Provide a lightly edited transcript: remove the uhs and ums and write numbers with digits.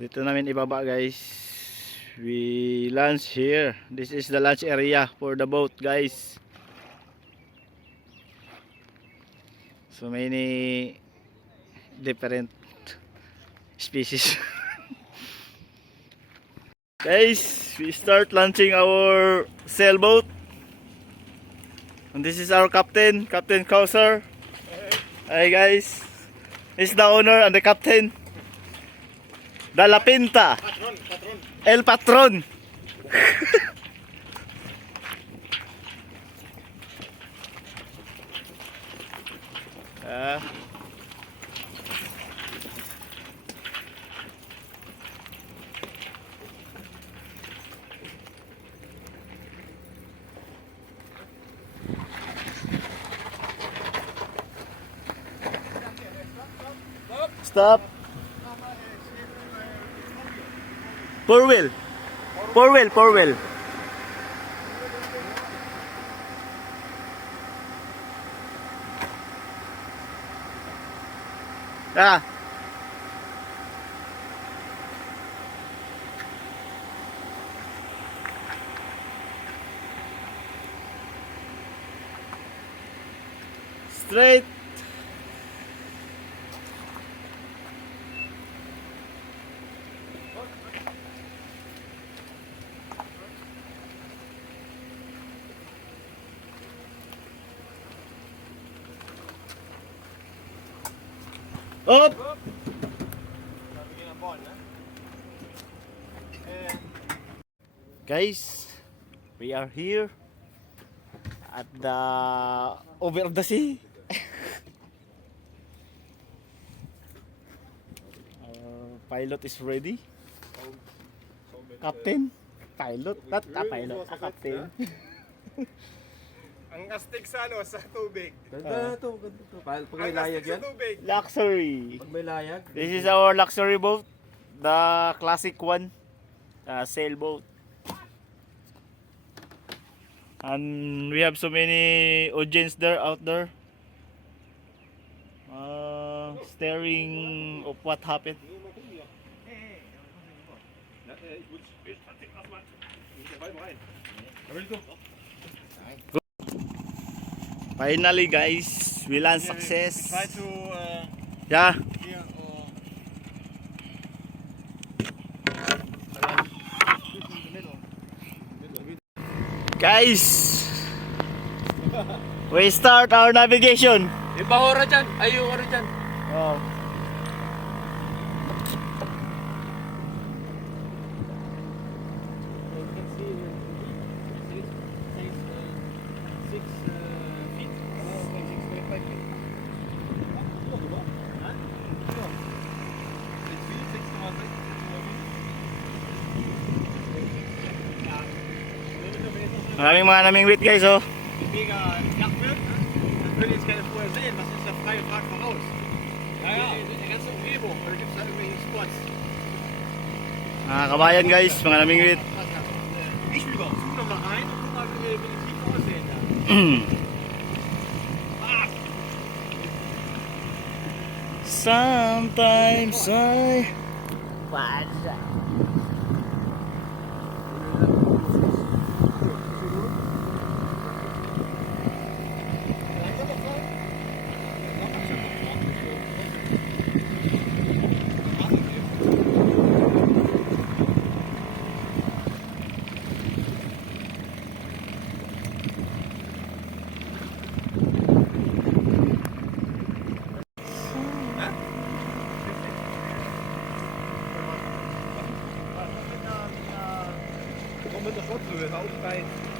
Dito namin ibaba guys. We lunch here. This is the lunch area for the boat guys. So many different species. Guys, we start launching our sailboat. And this is our captain, Captain Kauser. Hi guys. He's the owner and the captain. The La Pinta. El Patron. Stop. Four wheel. Four wheel, four wheel. Ah. Straight. Up. Guys, we are here at the over of the sea. Our pilot is ready. Captain, pilot, not a pilot, a captain. Ang astig sa ano, sa tubig. Ganda to, ganda to. Pag may layag yan? Luxury. Pag may layag? This is our luxury boat, the classic one, sailboat. And we have so many audience there out there, staring of what happened. Finally guys, we land success. Try to Yeah. here or Guys, we start our navigation. Yung bahura dyan. Ay, yung ano dyan. Oh. Maraming mga namingwit guys oh. mega flach wird. Das will ich jetzt gerne vorher sehen. Was ist der freie Fahrt voraus? Ja, ja. Die ganze Umgebung. Oder gibt es da irgendwelche Spots? Mga kabayan guys, mga namingwit. Ich will doch. Zoom doch mal rein und guck mal, wie die Tiefe aussehen da. Sometimes I Mit der Schotze, aufsteigen.